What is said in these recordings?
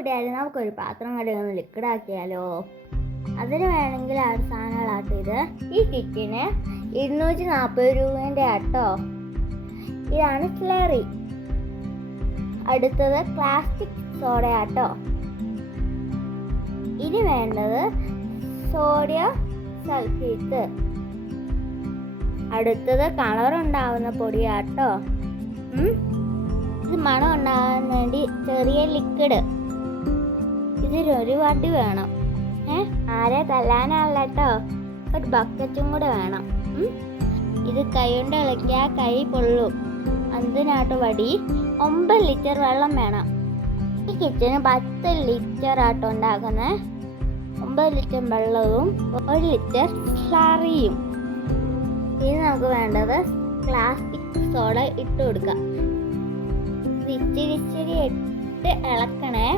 കൂടിയാലും നമുക്കൊരു പാത്രം കഴുകുന്ന ലിക്വിഡ് ആക്കിയാലോ? അതിന് വേണമെങ്കിൽ ആ സാധനങ്ങളാട്ടോ ഇത്. ഈ കിറ്റിന് 240 രൂപേൻ്റെ ആട്ടോ. ഇതാണ് സ്ലറി. അടുത്തത് പ്ലാസ്റ്റിക് സോഡയാട്ടോ. ഇനി വേണ്ടത് സോഡിയം സൾഫേറ്റ്. അടുത്തത് കളർ ഉണ്ടാവുന്ന പൊടിയാട്ടോ. ഇത് മണം ഉണ്ടാകാൻ വേണ്ടി ചെറിയ ലിക്വിഡ്. ഇതിലൊരു വടി വേണം. ആരെ തല്ലാനല്ലോ, ഒരു ബക്കറ്റും കൂടെ വേണം. ഇത് കൈ കൊണ്ട് ഇളക്കിയാൽ കൈ പൊള്ളും. അതിനാട്ടോ വടി. 9 ലിറ്റർ വെള്ളം വേണം. ഈ കിച്ചന് 10 ലിറ്റർ ആട്ടോ ഉണ്ടാക്കുന്നത്. 9 ലിറ്റർ വെള്ളവും 1 ലിറ്റർ സ്ലറിയും. ഇനി നമുക്ക് വേണ്ടത് പ്ലാസ്റ്റിക് സോഡ ഇട്ട് കൊടുക്കാം. ഇച്ചിരി ഇട്ട് ഇളക്കണേ.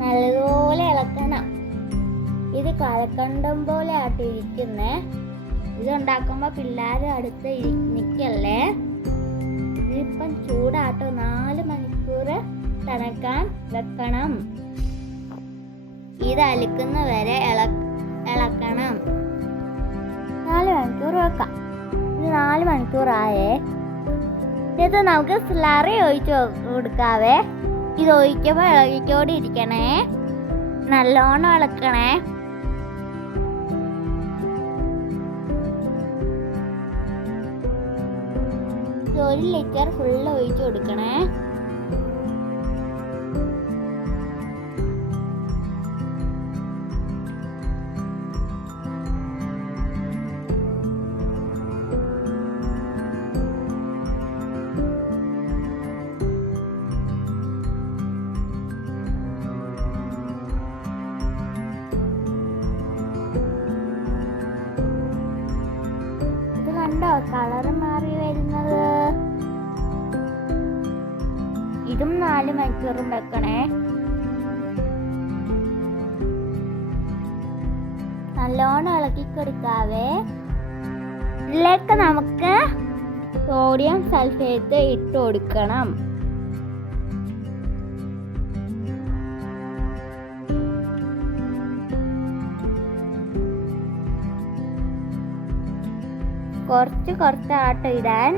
നല്ലതുപോലെ ഇളക്കണം. ഇത് കലക്കണ്ടം പോലെ ആട്ടോ ഇരിക്കുന്നേ. ഇതുണ്ടാക്കുമ്പോൾ പിള്ളേർ അടുത്ത് നിൽക്കല്ലേ. ഇതിപ്പം ചൂടാട്ടോ. 4 മണിക്കൂർ തണുക്കാൻ വെക്കണം. ഇത് അലിക്കുന്ന വരെ ഇളക്കണം. 4 മണിക്കൂർ വെക്കാം. ഇത് 4 മണിക്കൂറായേ. ഇത് നമുക്ക് സ്ലറി ഒഴിച്ച് കൊടുക്കാവേ. ഇത് ഒഴിക്കുമ്പോൾ ഇളകിക്കോടെ ഇരിക്കണേ. നല്ലോണം ഇളക്കണേ. 1 ലിറ്റർ ഫുള്ള് ഒഴിച്ച് കൊടുക്കണേ. കളറ് മാറി വരുന്നത്. ഇതും 4 മണിക്കൂറും വെക്കണേ. നല്ലോണം ഇളക്കി കൊടുക്കാവേ. ഇതിലേക്ക് നമുക്ക് സോഡിയം സൾഫേറ്റ് ഇട്ട് കൊടുക്കണം. കുറച്ച് ആട്ടോ ഇടാൻ.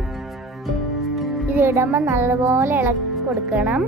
ഇത് ഇടുമ്പോൾ നല്ലപോലെ ഇളക്കി കൊടുക്കണം.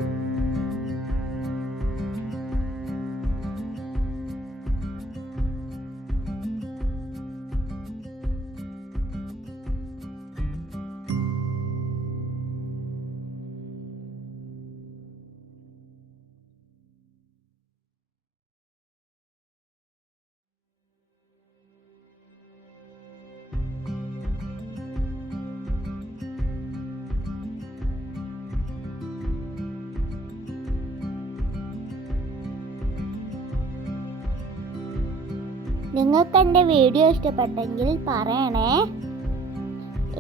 നിങ്ങൾക്ക് എൻ്റെ വീഡിയോ ഇഷ്ടപ്പെട്ടെങ്കിൽ പറയണേ.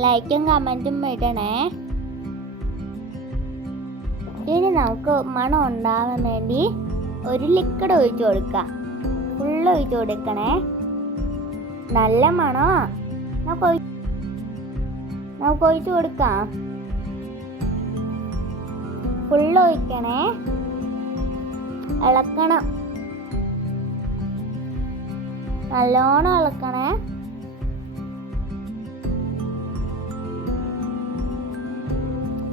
ലൈക്കും കമൻറ്റും ഇടണേ. ഇനി നമുക്ക് മണം ഉണ്ടാകാൻ വേണ്ടി ഒരു ലിക്വിഡ് ഒഴിച്ച് കൊടുക്കാം. ഫുള്ള് ഒഴിച്ച് കൊടുക്കണേ. നല്ല മണമാ. നമുക്ക് ഒഴിച്ച് കൊടുക്കാം. ഫുള്ള് ഒഴിക്കണേ. ഇളക്കണം. നല്ലോണം ഇളക്കണേ.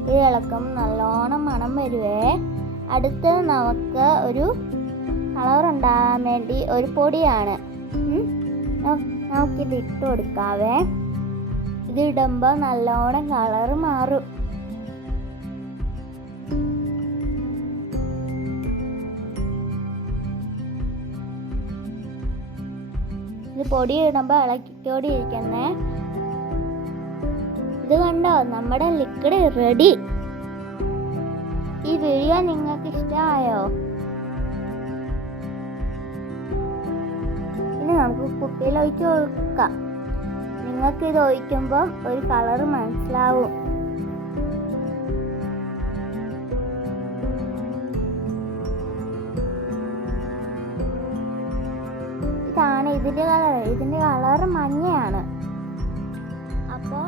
ഇത് ഇളക്കും നല്ലോണം മണം വരുവേ. അടുത്തത് നമുക്ക് ഒരു കളർ ഉണ്ടാകാൻ വേണ്ടി ഒരു പൊടിയാണ്. നമുക്കിത് ഇട്ട് കൊടുക്കാവേ. ഇത് ഇടുമ്പോൾ നല്ലോണം കളർ മാറും. ഇത് പൊടി ഇടുമ്പോൾ ഇളക്കിക്കോടി ഇരിക്കുന്നേ. ഇത് കണ്ടോ, നമ്മുടെ ലിക്വിഡ് റെഡി. ഈ വീഡിയോ നിങ്ങൾക്ക് ഇഷ്ടമായോ? ഇനി നമുക്ക് കുപ്പിയിൽ ഒഴിച്ച് കൊടുക്കാം. നിങ്ങൾക്ക് ഇത് ഒഴിക്കുമ്പോൾ ഒരു കളർ മനസ്സിലാവും. ഇതാണ് ഇതിൻ്റെ കളർ. ഇതിൻ്റെ കളർ മഞ്ഞയാണ്. അപ്പോൾ